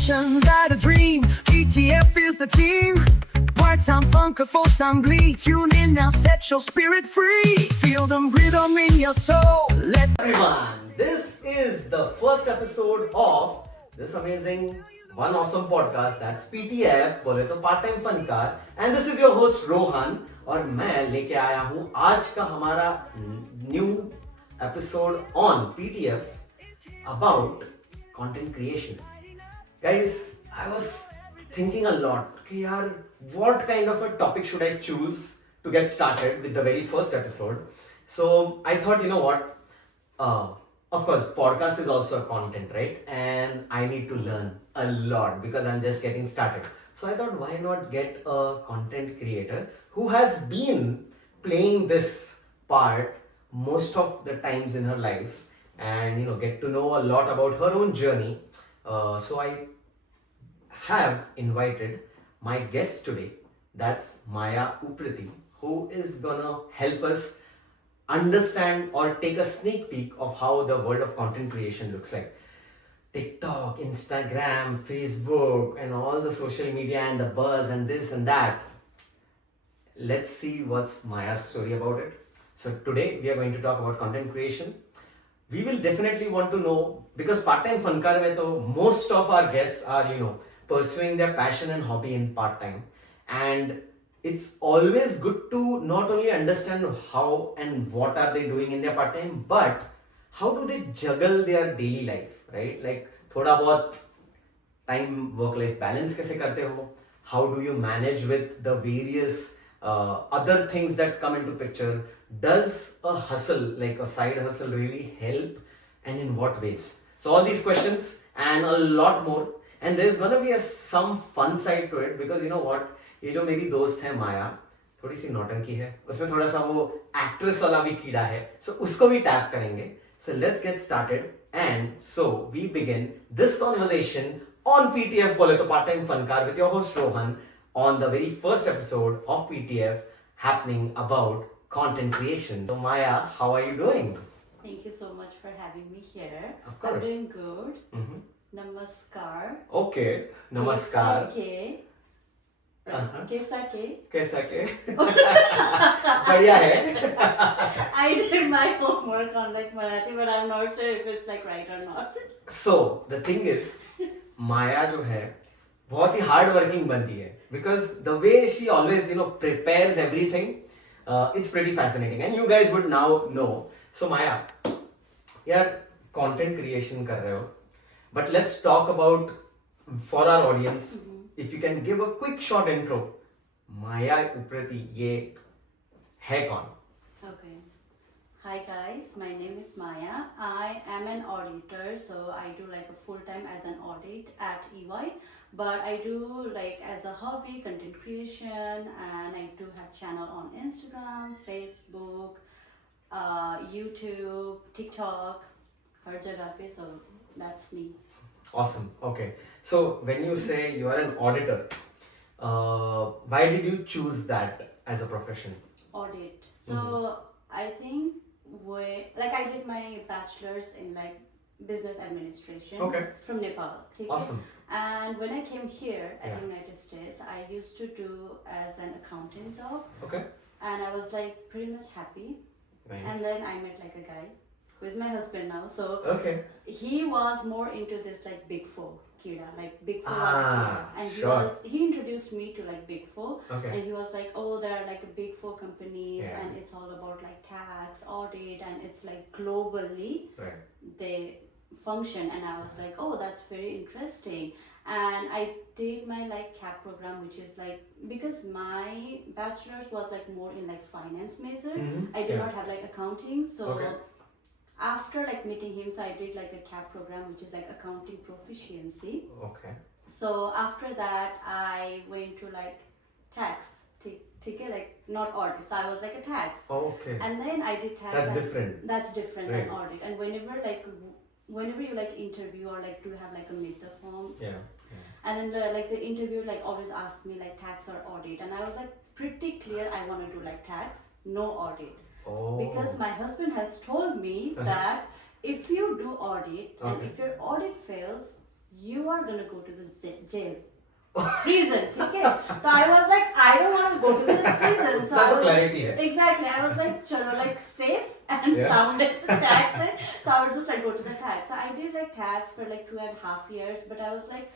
passion, that a dream. ETF is the team. Part-time Funkaar, full-time bleed. Tune in now, set your spirit free. Feel the rhythm in your soul. Let Everyone, this is the first episode of this amazing one awesome podcast that's PTF बोले तो part time फनकार and this is your host Rohan और मैं लेके आया हूँ आज का हमारा new episode on PTF about content creation. Guys, I was thinking a lot कि यार what kind of a topic should I choose to get started with the very first episode. So I thought, you know what, of course, podcast is also a content, right? And I need to learn a lot because I'm just getting started. So I thought, why not get a content creator who has been playing this part most of the times in her life and get to know a lot about her own journey. So I have invited my guest today. That's Maya Upriti, who is gonna help us understand or take a sneak peek of how the world of content creation looks like. TikTok, Instagram, Facebook, and all the social media and the buzz and this and that. Let's see what's Maya's story about it. So today we are going to talk about content creation. We will definitely want to know, because part-time Funkaar mein to most of our guests are, pursuing their passion and hobby in part-time. And it's always good to not only understand how and what are they doing in their part-time, but how do they juggle their daily life, right? Like thoda bahut time work-life balance kaise karte ho? How do you manage with the various other things that come into picture? Does a hustle, like a side hustle, really help, and in what ways? So all these questions and a lot more, and there's gonna be some fun side to it, because you know what, ये जो मेरी दोस्त है माया, थोड़ी सी नौटंकी है, उसमें थोड़ा सा वो एक्ट्रेस वाला भी कीड़ा है, so उसको भी टैप करेंगे. So let's get started, and so we begin this conversation on PTF बोले तो part time Funkaar with your host Rohan on the very first episode of PTF happening about content creation. So Maya, how are you doing? Thank you so much for having me here. Of course. I'm doing good. Mm-hmm. Namaskar. Okay. Namaskar. Kaisa ke? कैसा के? बढ़िया है. I did my homework on like Marathi, but I'm not sure if it's like right or not. So the thing is, Maya जो है बहुत ही hard working बनती है, because the way she always prepares everything, it's pretty fascinating, and you guys would now know. So Maya, यार content creation कर रहे हो, but let's talk about, for our audience, if you can give a quick short intro. Maya Upriti ये है कौन? Okay. Hi guys, my name is Maya. I am an auditor, so I do like a full-time as an audit at EY, but I do like as a hobby content creation, and I do have channel on Instagram, Facebook, YouTube, TikTok, har jagah pe, so that's me. Awesome. Okay. So when you say you are an auditor, why did you choose that as a profession? Audit. So I think I did my bachelor's in like business administration from Nepal. Okay? Awesome. And when I came here at Yeah. the United States, I used to do as an accountant job, Okay. and I was like pretty much happy. Nice. And then I met like a guy who is my husband now. So Okay. he was more into this like Big Four kida, like Big Four, and sure. he introduced me to like Big Four, Okay. and he was like, oh, there are like a Big Four companies, Yeah. and it's all about like tax, audit, and it's like globally Right. they function. And I was like, oh, that's very interesting. And I did my like CAP program, which is like, because my bachelor's was like more in like finance major. I did Yeah. not have like accounting, so Okay. after like meeting him, so I did like a CAP program, which is like accounting proficiency. Okay. So after that, I went to like tax, like not audit. So I was like a tax, Okay. and then I did tax. That's and different. That's different Right. than audit. And whenever you like interview or like do have like a meet the form, Yeah. and then the interviewer like always asked me like tax or audit, and I was like pretty clear I want to do like tax, no audit. Oh. Because my husband has told me that if you do audit and if your audit fails, you are gonna go to the jail. Prison, okay? So I was like, I don't want to go to the prison. So I was clarity like, hai. exactly. I was like, chalo, like safe and Yeah. sounded the tax. So I was just like, go to the tax. So I did like tax for like 2.5 years, but I was like,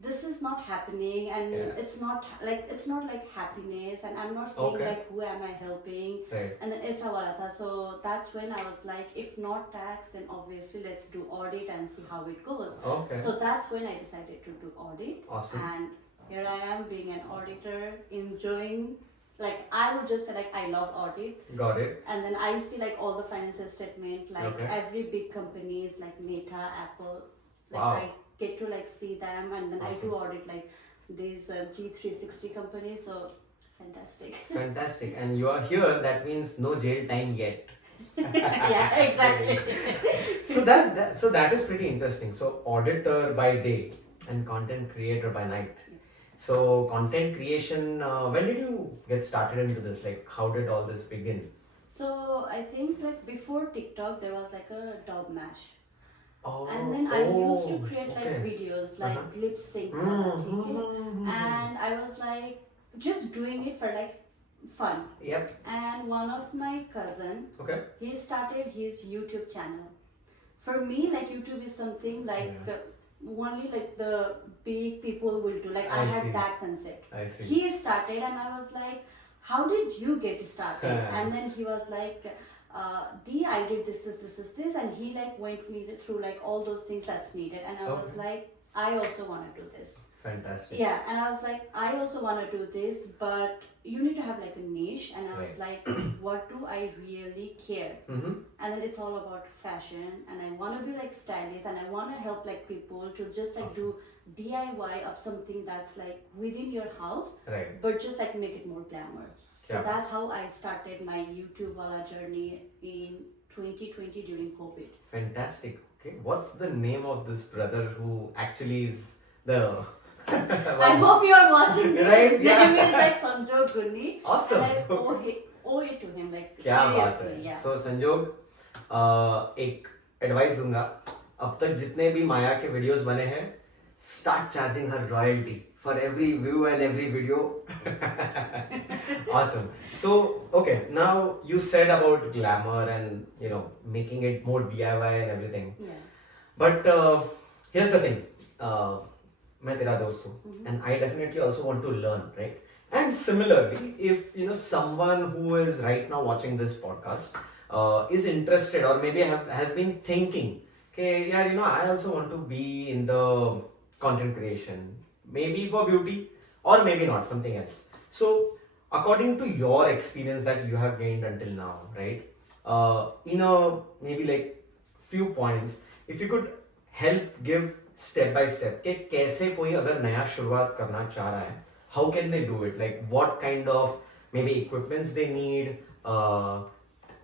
this is not happening, and Yeah. it's not like happiness, and I'm not saying Okay. like who am I helping. Right. And then aisa wala tha. So that's when I was like, if not tax, then obviously let's do audit and see how it goes. Okay. So that's when I decided to do audit. Awesome. And here I am being an auditor, enjoying, like I would just say like I love audit. Got it. And then I see like all the financial statement, like Okay. every big companies like Meta, Apple, like Wow. I get to like see them, and then I Awesome. do audit like these G360 companies. So fantastic. Fantastic. And you are here, that means no jail time yet. Yeah, exactly. So that is pretty interesting. So auditor by day and content creator by night. So content creation, when did you get started into this? Like how did all this begin? So I think like before TikTok there was like a dub mash. Oh, And then I used to create like okay. videos like Uh-huh. lip sync and I was like just doing it for like fun. Yep. And one of my cousin, Okay. he started his YouTube channel. For me, like YouTube is something like only like the big people will do. Like I I had see. that concept. I see. He started and I was like, how did you get started? And then he was like, I did this, and he like went me through like all those things that's needed, and I was like, I also want to do this. Fantastic. Yeah, and I was like, I also want to do this, but you need to have like a niche. And I was like, what do I really care? Mm-hmm. And then it's all about fashion, and I want to be like stylish, and I want to help like people to just like do DIY of something that's like within your house, Right. but just like make it more glamour. So Yeah. that's how I started my YouTube wala journey in 2020 during COVID. Fantastic. Okay. What's the name of this brother who actually is the I hope you are watching this. Right, His yeah. name is like Sanjog Gunni. Awesome. And I owe it to him, like क्या बात है. seriously, yeah. So संजोग एक advice दूंगा. अब तक जितने भी माया के वीडियोस बने हैं, start charging her royalty for every view and every video. Awesome. So okay, now you said about glamour and making it more DIY and everything. Yeah. But here's the thing. मैं तेरा दोस्त हूँ, and I definitely also want to learn, right? And similarly, if someone who is right now watching this podcast is interested, or maybe have been thinking, okay, yeah, I also want to be in the content creation, maybe for beauty, or maybe not, something else. So, according to your experience that you have gained until now, right? Maybe like few points, if you could help give step by step कि कैसे कोई अगर नया शुरुआत करना चाह रहा है, how can they do it? Like what kind of maybe equipments they need,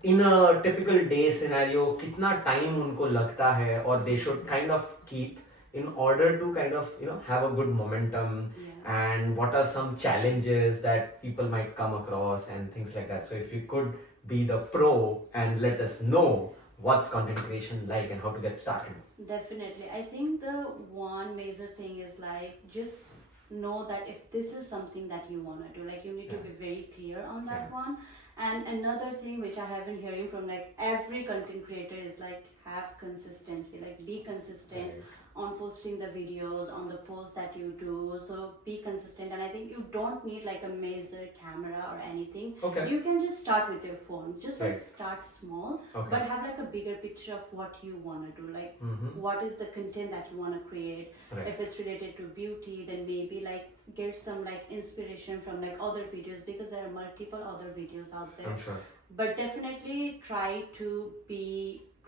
in a typical day scenario कितना time उनको लगता है, or they should kind of keep in order to kind of have a good momentum, and what are some challenges that people might come across and things like that. So if you could be the pro and let us know what's content creation like and how to get started. Definitely. I think the one major thing is like just know that if this is something that you want to do, like you need to be very clear on that one. And another thing which I have been hearing from like every content creator is like have consistency, like be consistent on posting the videos, on the posts that you do. So be consistent, and I think you don't need like a major camera or anything. Okay. You can just start with your phone, just like Right. start small, Okay. but have like a bigger picture of what you want to do, like what is the content that you want to create. Right. If it's related to beauty, then maybe like get some like inspiration from like other videos, because there are multiple other videos out there. I'm sure. But definitely try to be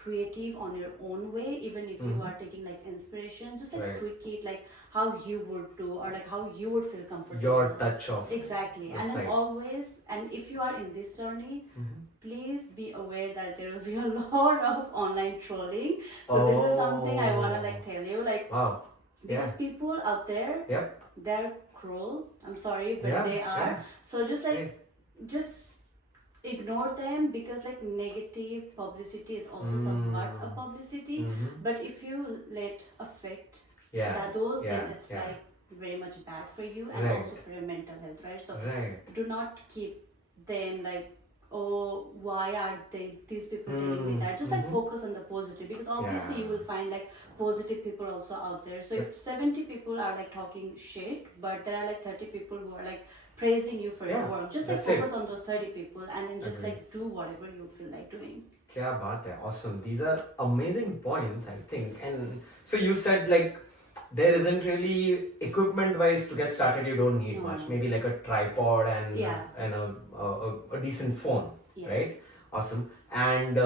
creative on your own way, even if you are taking like inspiration, just like Right. tweak it like how you would do, or like how you would feel comfortable. Your touch of Exactly. the And then site. always, and if you are in this journey, please be aware that there will be a lot of online trolling. So this is something I want to like tell you, like Wow. these people out there, Yep. they're cruel. I'm sorry, but Yeah, they are. yeah. So just like just ignore them, because like negative publicity is also somewhat a publicity. But if you let affect Yeah. those, Yeah. then it's Yeah. like very much bad for you and Right. also for your mental health, right? So Right. do not keep them like, oh, why are these people telling me that? Just like focus on the positive, because obviously Yeah. you will find like positive people also out there. So if 70 people are like talking shit, but there are like 30 people who are like praising you for your Yeah, work, just like that's focus it. on those 30 people and then just Agree. like do whatever you feel like doing. क्या बात है, awesome. These are amazing points, I think. And so you said like there isn't really equipment wise to get started. You don't need much. Maybe like a tripod and Yeah. a decent phone, Yeah. right? Awesome. And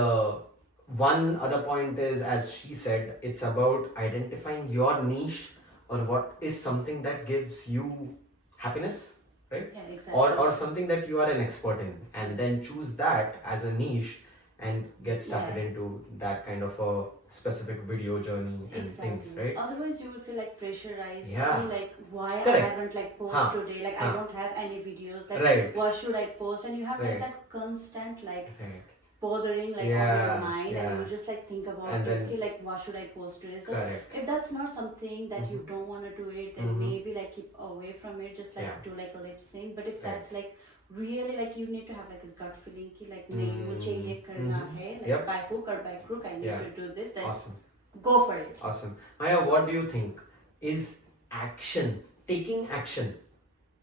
one other point is, as she said, it's about identifying your niche or what is something that gives you happiness, right? Yeah, exactly. Or something that you are an expert in, and then choose that as a niche and get started Yeah. into that kind of a specific video journey and Exactly. things, right? Otherwise, you will feel like pressurized. Yeah. Feel like why I Correct. haven't like post Huh. today. Like I don't have any videos. Like Right. what should I post? And you have Right. like that constant like Right. bothering like on Yeah, your mind, yeah. and you just like think about And then- okay, like what should I post today? So Correct. if that's not something that you don't want to do it, then maybe like keep away from it. Just like Yeah. do like a lip sync. But if Right. that's like really like you need to have like a gut feeling ki like nahi mujhe ye karna hai, like Yep. by hook or by crook I need Yeah. to do this, then Awesome. go for it. Awesome. Maya, what do you think? Is taking action,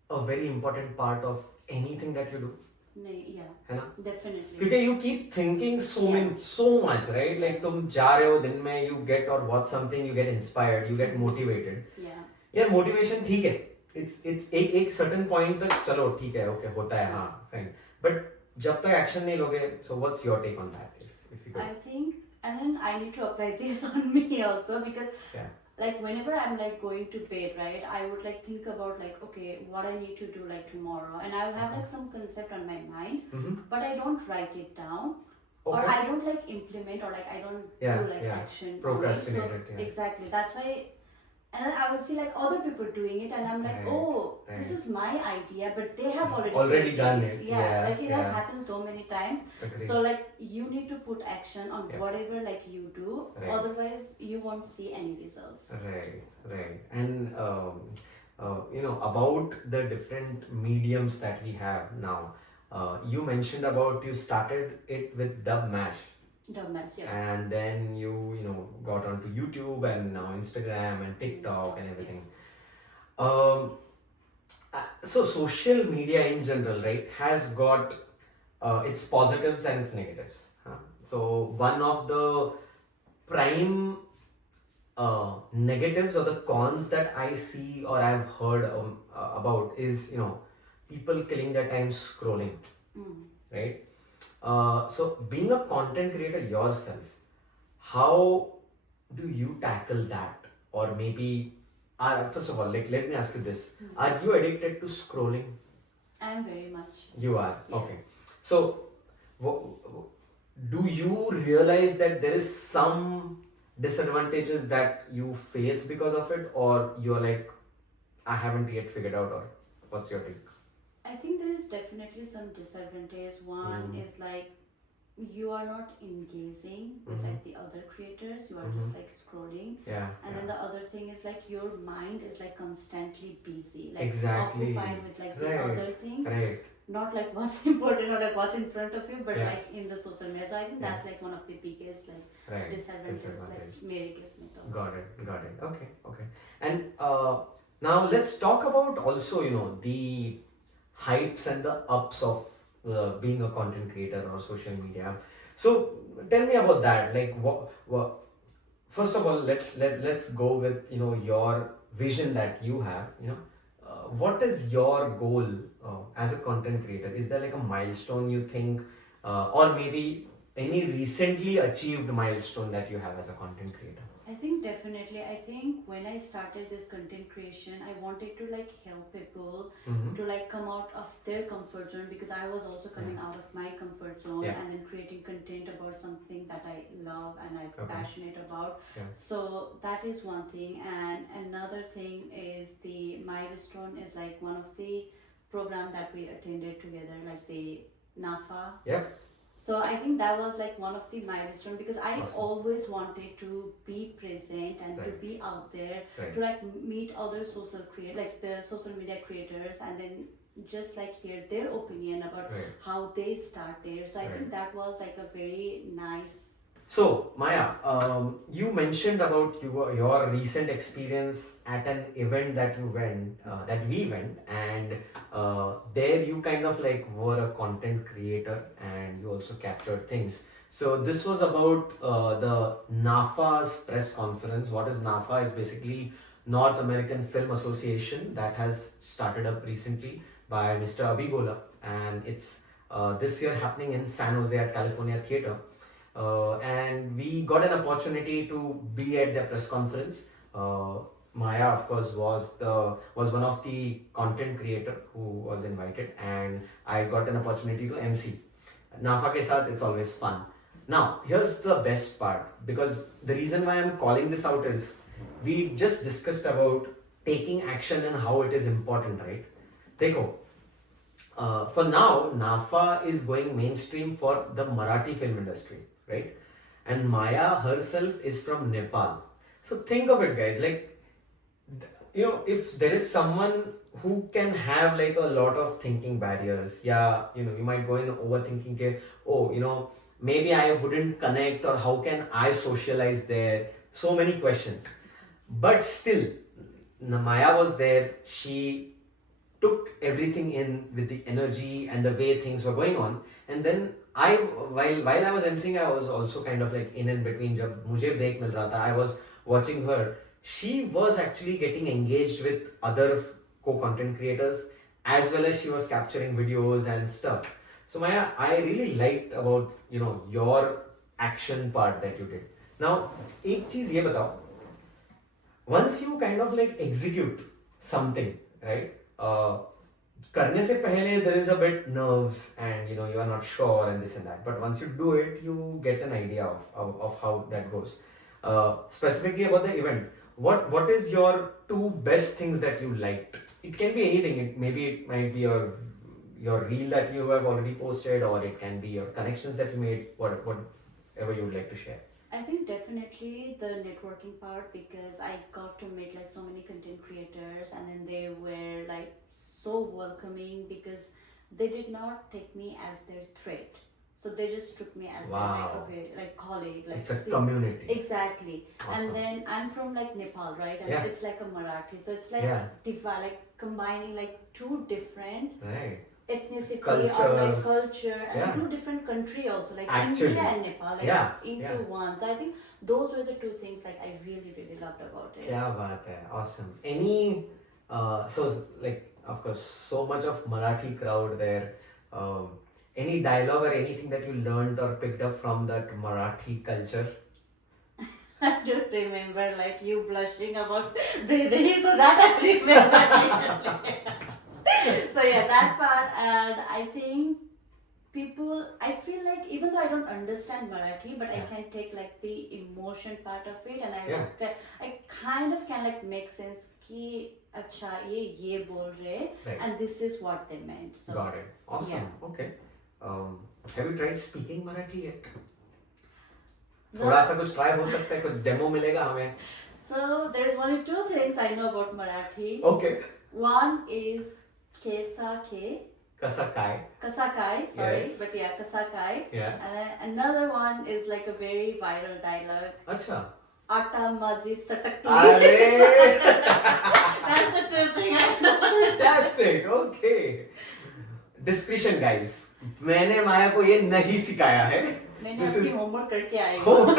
a very important part of anything that you do? Yeah, है ना? definitely. क्योंकि you keep thinking so much, right? Like तुम जा रहे हो दिन में, you get or watch something, you get inspired, you get motivated. Yeah. यार motivation ठीक है. It's एक certain point तक चलो ठीक है, okay होता है, हाँ, fine. But जब तक action नहीं लोगे, so what's your take on that? If you could. I think, and then I need to apply this on me also, because Yeah. like whenever I'm like going to bed, right, I would like think about like okay, what I need to do like tomorrow, and I'll have like some concept on my mind, but I don't write it down, or Okay. I don't like implement, or like I don't Yeah, do like yeah. action on it. Procrastinate So it, yeah. exactly, that's why. And then I will see like other people doing it, and I'm like, Right, oh, right. this is my idea, but they have already Already done done it, Yeah, yeah, like it has yeah. happened so many times. Agree. So like you need to put action on Yeah. whatever like you do, Right. otherwise you won't see any results. Right. And you know, about the different mediums that we have now. You mentioned about you started it with Dub Mash, Don't mess, yeah. and then you know got onto YouTube and now Instagram and TikTok and everything. So social media in general, right, has got its positives and its negatives. Huh? So one of the prime negatives or the cons that I see or I've heard about is, you know, people killing their time scrolling, right? So being a content creator yourself, how do you tackle that? Or maybe, first of all, like let me ask you this: are you addicted to scrolling? I am very much. You are. Yeah. Okay. So do you realize that there is some disadvantages that you face because of it, or you're like, I haven't yet figured out, or what's your take? I think there is definitely some disadvantage. One is like you are not engaging with like the other creators, you are just like scrolling. Yeah. And then the other thing is like your mind is like constantly busy, like Exactly. occupied with like the Right. other things, Right. not like what's important or like what's in front of you, but Yeah. like in the social media. So I think that's like one of the biggest like Right. disadvantages, like mere case mein to. Got it. Okay. And now let's talk about also, you know, the hypes and the ups of being a content creator or social media. So tell me about that. Like, what? First of all, let's go with, you know, your vision that you have. You know, what is your goal as a content creator? Is there like a milestone you think, or maybe any recently achieved milestone that you have as a content creator? I think definitely. I think when I started this content creation, I wanted to like help people to like come out of their comfort zone, because I was also coming out of my comfort zone, Yeah. and then creating content about something that I love and I'm Okay. passionate about. Yeah. So that is one thing, and another thing is the milestone is like one of the program that we attended together, like the NAFA. Yep. So I think that was like one of the milestone because I Awesome. always wanted to be present and to Right. be out there Right. to like meet other social like the social media creators and then just like hear their opinion about Right. how they started. So I Right. think that was like a very nice. So, Maya, you mentioned about your recent experience at an event that you went, that we went, and there you kind of like were a content creator and you also captured things. So, this was about the NAFA's press conference. What is NAFA? Is basically North American Film Association that has started up recently by Mr. Abigola, and it's this year happening in San Jose at California Theater. And we got an opportunity to be at the press conference. Maya, of course, was one of the content creator who was invited, and I got an opportunity to MC. NAFA ke saath, it's always fun. Now, here's the best part, because the reason why I'm calling this out is we just discussed about taking action and how it is important, right? Dekho, for now, NAFA is going mainstream for the Marathi film industry, right? And Maya herself is from Nepal. So think of it, guys. Like, if there is someone who can have like a lot of thinking barriers, yeah, you might go in overthinking, ke, oh, maybe I wouldn't connect, or how can I socialize there? So many questions. But still, Maya was there. She took everything in with the energy and the way things were going on. And then while I was emceeing, I was also kind of like in and between. जब मुझे break मिल रहा था, I was watching her. She was actually getting engaged with other co-content creators, as well as she was capturing videos and stuff. So Maya, I really liked about your action part that you did. Now, एक चीज ये बताओ, once you kind of like execute something, right? करने से पहले there is a bit nerves and you are not sure and this and that, but once you do it, you get an idea of how that goes. Specifically about the event, what is your two best things that you liked? It can be anything. It might be your reel that you have already posted, or it can be your connections that you made, whatever you would like to share. I think definitely the networking part because I got to meet like so many content creators and then they were like so welcoming because they did not take me as their threat. So they just took me as Wow. their like okay, like colleague, like It's a community. Exactly. Awesome. And then I'm from like Nepal, right? And Yeah. it's like a Marathi. So it's like Yeah. like combining like two different Right. ethnicity or like Cultures. culture and Yeah. two different country also like Actually. India and Nepal like Yeah, into yeah. one. So I think those were the two things like I really loved about it. क्या बात है, awesome. Any so like of course so much of Marathi crowd there. Any dialogue or anything that you learned or picked up from that Marathi culture? I don't remember like you blushing about breathing, so that I remember. So yeah, that part, and I think people, I feel like even though I don't understand Marathi, but I can take like the emotion part of it, and I kind of can like make sense ki acha ye bol rahe, Right. and this is what they meant. So Got it. Awesome. Yeah. Okay. Have you tried speaking Marathi yet? No. थोड़ा सा कुछ try हो सकता है, कुछ demo मिलेगा हमें. So there's only two things I know about Marathi. Okay. One is kesa ke. Kasakai. Kasakai, sorry, Yes. but yeah, Kasakai. Yeah. And then another one is like a very viral dialogue. अच्छा. Atta maji satakli. अरे. That's the two things I know. Fantastic. Okay. Discretion, guys. मैंने माया को ये नहीं सिखाया है. मैंने This अपनी is- homework करके आई Oh. हूँ.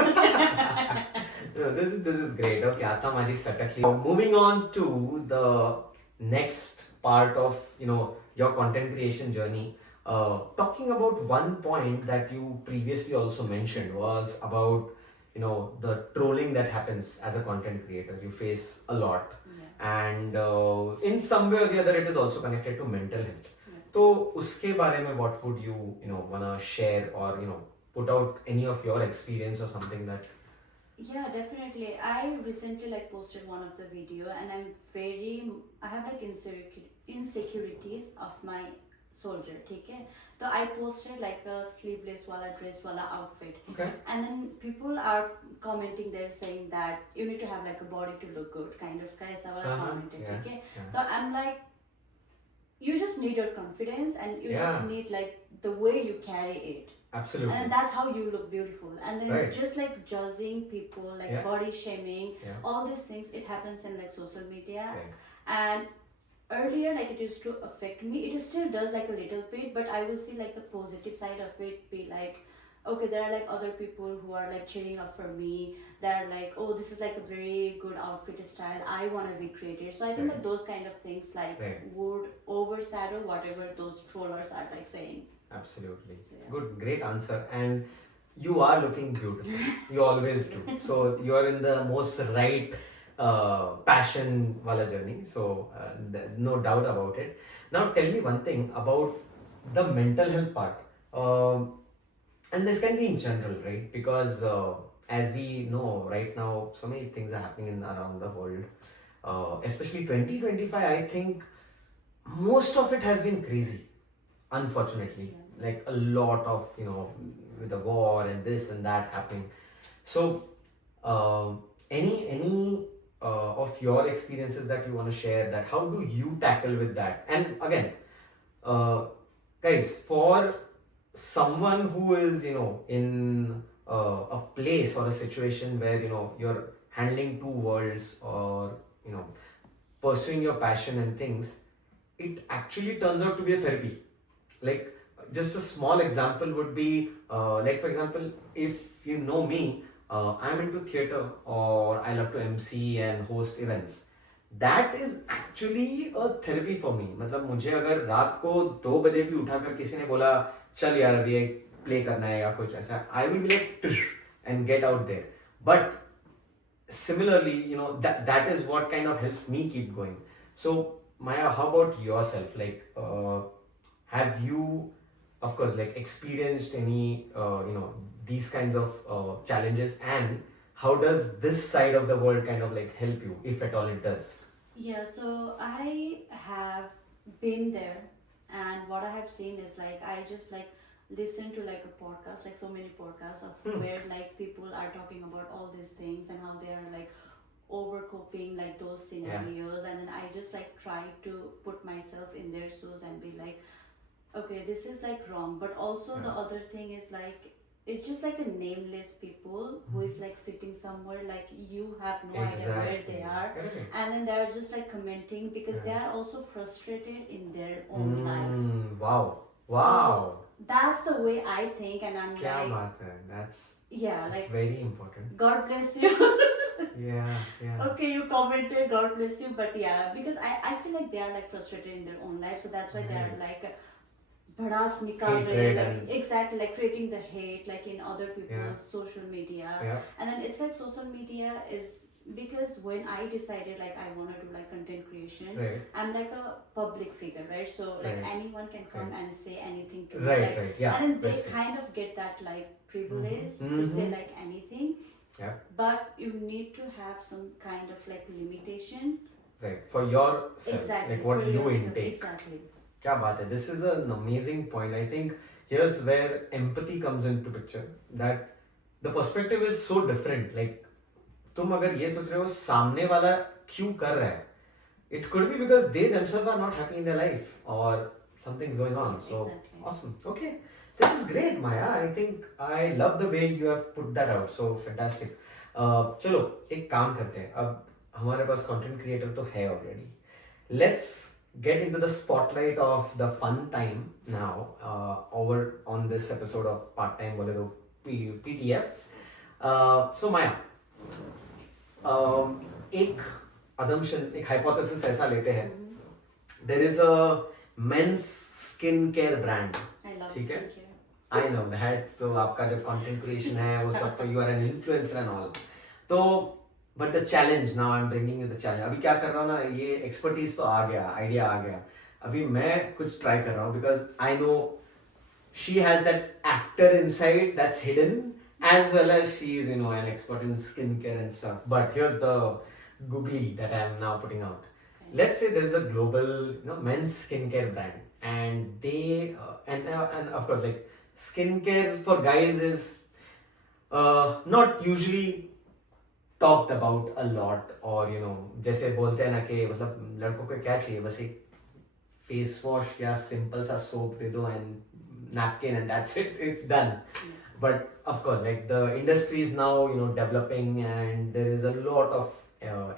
No, this is great. Okay, आता माझी सटकली. Moving on to the next part of your content creation journey. Talking about one point that you previously also mentioned was about the trolling that happens as a content creator. You face a lot, and in some way or the other, it is also connected to mental health. तो उसके बारे में what would you wanna share, or put out any of your experience or something that. Yeah, definitely. I recently like posted one of the video and I have like insecurities of my soldier, ठीक है? So I posted like a sleeveless wala dress wala outfit, Okay. and then people are commenting there saying that you need to have like a body to look good, kind of kaisa wala commented, Yeah. ठीक है? Yeah. So I'm like, you just need your confidence and you Yeah. just need like the way you carry it. Absolutely. And that's how you look beautiful. And then Right. just like judging people, like Yeah. body shaming, Yeah. all these things, it happens in like social media. Right. And earlier, like it used to affect me. It still does like a little bit, but I will see like the positive side of it. Be like, okay, there are like other people who are like cheering up for me. They're like, oh, this is like a very good outfit style. I want to recreate it. So I think Right. like those kind of things like Right. would overshadow whatever those trollers are like saying. Absolutely. So, yeah. Good, great answer. And you are looking beautiful. You always do. So you are in the most right passion wala journey. So no doubt about it. Now tell me one thing about the mental health part. And this can be in general, right? Because as we know right now, so many things are happening in around the world. Especially 2025, I think most of it has been crazy. Unfortunately, Yeah. like a lot of with the war and this and that happening. So any of your experiences that you want to share, that how do you tackle with that? And again, uh, guys, for someone who is in a place or a situation where you're handling two worlds, or pursuing your passion and things, it actually turns out to be a therapy. Like, just a small example would be like, for example, if you know me, I'm into theater, or I love to MC and host events. That is actually a therapy for me. मतलब मुझे अगर रात को 2 बजे भी उठाकर किसी ने बोला चल यार अभी एक प्ले करना है या कुछ ऐसा, I will be like and get out there. But similarly, that is what kind of helps me keep going. So Maya, how about yourself? Like, have you, of course, like experienced any these kinds of challenges, and how does this side of the world kind of like help you, if at all it does? Yeah, so I have been there, and what I have seen is like I just like listen to like a podcast, like so many podcasts of where like people are talking about all these things and how they are like overcoping like those scenarios, and then I just like try to put myself in their shoes and be like, okay, this is like wrong. But also the other thing is like it's just like a nameless people who is like sitting somewhere, like you have no idea where they are, and then they're just like commenting because they are also frustrated in their own life. Wow. So that's the way I think, and I'm Kya like, baat hai? That's like very important. God bless you. Yeah. Okay, you commented, God bless you, but yeah, because I feel like they are like frustrated in their own life, so that's why they are like bhadas nikal rahe, like exactly, like creating the hate like in other people's social media. And then it's like social media is, because when I decided like I want to do like content creation, I'm like a public figure, right? So like anyone can come and say anything to me, like, and then they kind of get that like privilege to say like anything. But you need to have some kind of like limitation, right, for yourself, exactly, like what for you yourself. intake. Exactly. Kya baat hai? This is an amazing point. I think here's where empathy comes into picture, that the perspective is so different. Like, तुम अगर ये सोच रहे हो सामने वाला क्यों कर रहा है, it could be because they themselves are not happy in their life, or something's going on. So Exactly. awesome. Okay, this is great, Maya. I think I love the way you have put that out. So fantastic. चलो एक काम करते हैं. अब हमारे पास content creator तो है already. Let's get into the spotlight of the fun time now, over on this episode of Part Time बोले तो PTF. So Maya, एक assumption, एक hypothesis ऐसा लेते हैं. There is a men's skincare brand. I love ठीक है? skincare. I know that. So आपका जो content creation है वो सब तो you are an influencer and all. तो but the challenge, now I'm bringing you the challenge. अभी क्या कर रहा हूँ ना, ये expertise तो आ गया, idea आ गया. अभी मैं कुछ try कर रहा हूँ because I know she has that actor inside that's hidden, as well as she is an expert in skincare and stuff. But here's the googly that I am now putting out. Let's say there is a global men's skincare brand. and they and of course like skincare for guys is not usually talked about a lot, or जैसे बोलते हैं ना कि मतलब लड़कों को क्या चाहिए, बस एक फेस वॉश या सिंपल सा सोप दे दो and napkin and that's it, it's done. But of course like the industry is now developing, and there is a lot of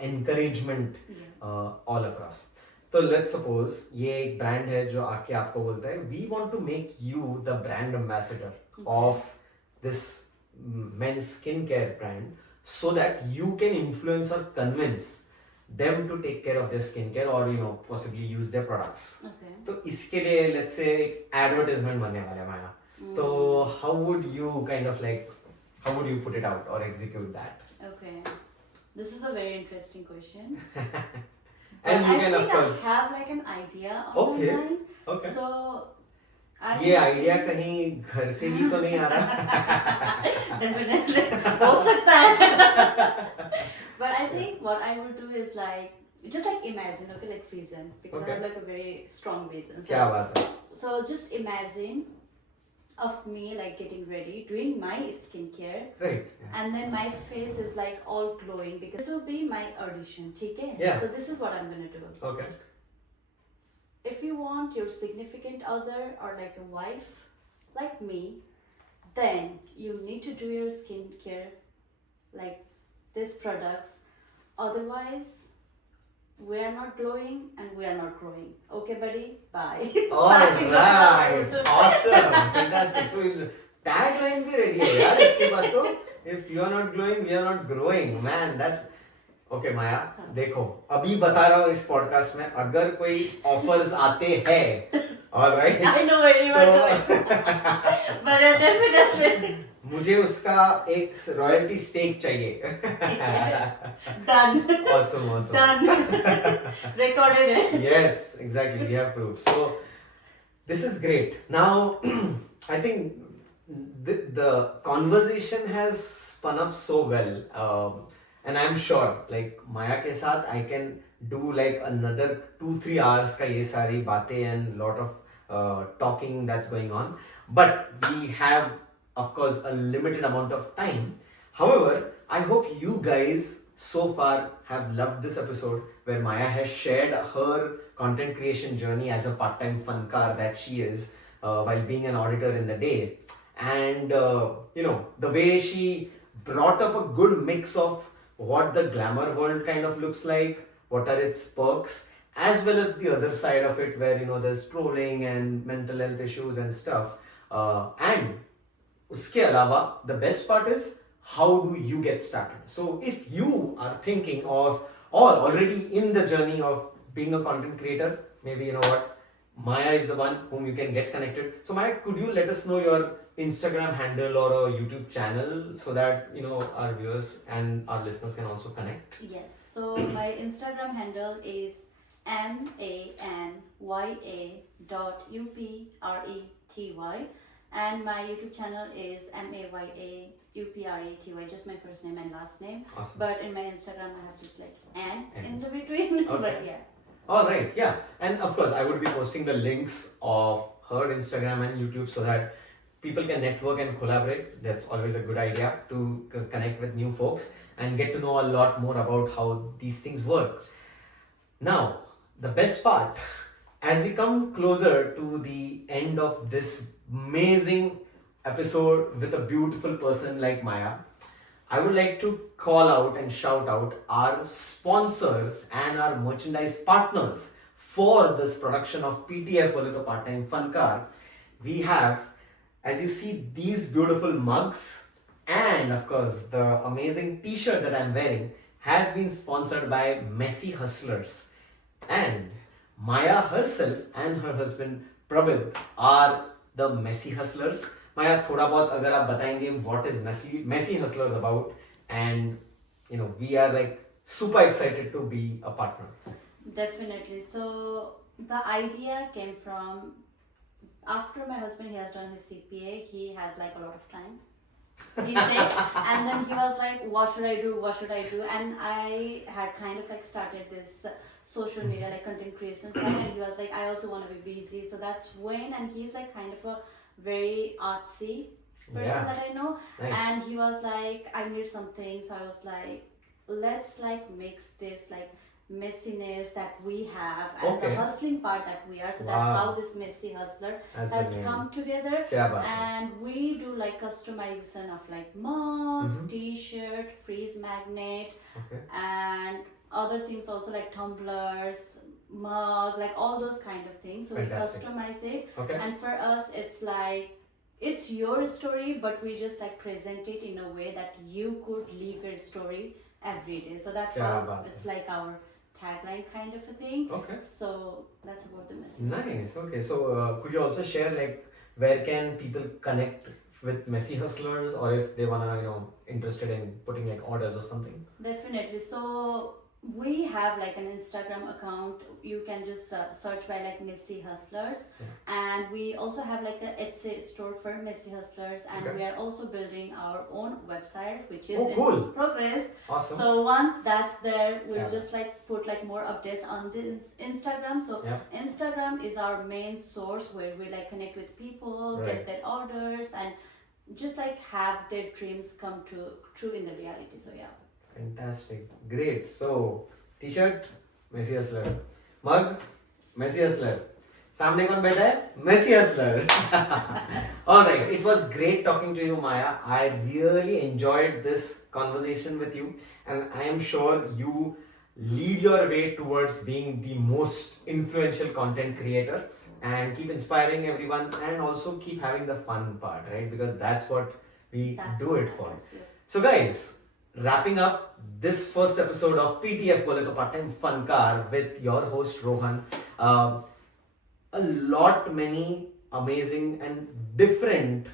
encouragement all across. तो let's suppose ये एक brand है जो आके आपको बोलता है we want to make you the brand ambassador of this men's skincare brand, so that you can influence or convince them to take care of their skincare or possibly use their products. Okay. तो इसके लिए let's say एक advertisement बनने वाला है माया. तो how would you how would you put it out or execute that? Okay, this is a very interesting question. And you I can of think course. I have like an idea on Okay. my mind. Okay. So ये idea कहीं घर से ही तो नहीं आ रहा? Definitely हो सकता है. But I think what I would do is like just like imagine, okay, like vision, because I have like a very strong vision. क्या बात है? So just imagine of me like getting ready, doing my skincare, Right. and then my face is like all glowing because this will be my audition, ठीक है? Yeah. So this is what I'm gonna do. Okay. If you want your significant other or like a wife like me, then you need to do your skincare like these products. Otherwise, we are not glowing and we are not growing. Okay, buddy? Bye. All right. Awesome. Fantastic. तो tagline भी ready है यार इसके पास तो. If you are not glowing, we are not growing. Man, that's okay. माया, देखो अभी बता रहा हूँ इस पॉडकास्ट में, अगर कोई ऑफर्स आते हैं, all right. I know where you are going. But definitely. मुझे उसका एक रॉयल्टी स्टेक चाहिए. Done. Awesome, awesome. Done. Recorded it. Yes, exactly. We have proof. So this is great. Now, I think the conversation has spun up so well, and I'm sure, like Maya के साथ, I can do like another 2-3 hours का ये सारी बातें and lot of talking that's going on. But we have, of course, a limited amount of time. However, I hope you guys so far have loved this episode where Maya has shared her content creation journey as a part-time Funkaar that she is while being an auditor in the day. And the way she brought up a good mix of what the glamour world kind of looks like, what are its perks, as well as the other side of it where there's trolling and mental health issues and stuff. And uske alawa, the best part is how do you get started. So if you are thinking of or already in the journey of being a content creator, maybe you know what, Maya is the one whom you can get connected. So Maya, could you let us know your Instagram handle or a YouTube channel so that our viewers and our listeners can also connect? Yes. So my Instagram handle is maya.uprety, and my YouTube channel is mayaUprety, just my first name and last name. Awesome. But in my Instagram I have just like Ann in the between. Okay. But yeah. All right, yeah. And of course, I would be posting the links of her Instagram and YouTube so that people can network and collaborate. That's always a good idea to connect with new folks and get to know a lot more about how these things work. Now, the best part, as we come closer to the end of this amazing episode with a beautiful person like Maya, I would like to call out and shout out our sponsors and our merchandise partners for this production of PTF Bolito Part-Time Funkaar. We have, as you see, these beautiful mugs, and of course the amazing t-shirt that I'm wearing has been sponsored by Messy Hustlers. And Maya herself and her husband Prabir are the Messy Hustlers. Maya, thoda bahut agar aap batayenge what is Messy Hustlers about, and we are like super excited to be a partner. Definitely. So the idea came from after my husband, he has done his CPA, he has like a lot of time. he said. And then he was like, what should I do, what should I do? And I had kind of like started this social media like content creation side, and he was like, I also want to be busy. So that's when, and he's like kind of a very artsy person Yeah. that I know. Nice. And he was like, I need something. So I was like, let's like mix this like messiness that we have and Okay. the hustling part that we are. So Wow. that's how this messy hustler As the has name. come together. Kya baat hai. And we do like customization of like mug, Mhm. t-shirt, freeze magnet, Okay. and other things also like tumblers, mug, like all those kind of things. So Fantastic. we customize it. Okay. And for us, it's like, it's your story, but we just like present it in a way that you could live your story every day. So that's Kya how baat hai. it's like our tagline kind of a thing. Okay. So that's about the message. Nice. Okay. So could you also share like where can people connect with messy hustlers, or if they wanna interested in putting like orders or something? Definitely. So we have like an Instagram account. You can just search by like Messy Hustlers, and we also have like a Etsy store for Messy Hustlers, and Okay. we are also building our own website, which is Oh, cool. in progress. Awesome. So once that's there, we'll Yeah. just like put like more updates on this Instagram. So Yeah. Instagram is our main source where we like connect with people, Right. get their orders, and just like have their dreams come true in the reality. So yeah. Fantastic. Great. So, t-shirt, Messy Hustler. Mug, Messy Hustler. सामने कौन बैठा है? Messy Hustler. Alright, it was great talking to you, Maya. I really enjoyed this conversation with you, and I am sure you lead your way towards being the most influential content creator, and keep inspiring everyone, and also keep having the fun part, right? Because that's what we That's do what it for. matters, yeah. So guys, wrapping up this first episode of PTF Bole To Part-Time Funkaar with your host Rohan. A lot many amazing and different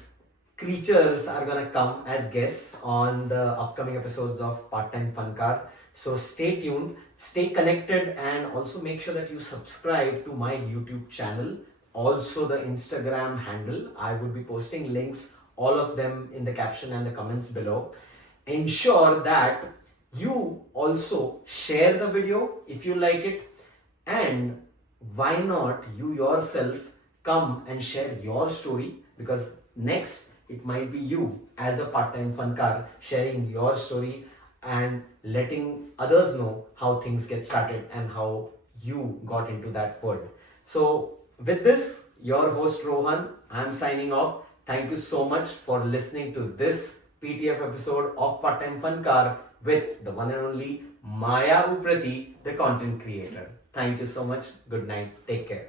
creatures are gonna come as guests on the upcoming episodes of Part-Time Funkaar. So stay tuned, stay connected, and also make sure that you subscribe to my YouTube channel, also the Instagram handle. I would be posting links, all of them in the caption and the comments below. Ensure that you also share the video if you like it, and why not you yourself come and share your story, because next it might be you as a part-time Funkaar sharing your story and letting others know how things get started and how you got into that world. So with this, your host Rohan, I'm signing off. Thank you so much for listening to this PTF episode of Part-Time Funkaar with the one and only Maya Uprati, the content creator. Thank you so much. Good night. Take care.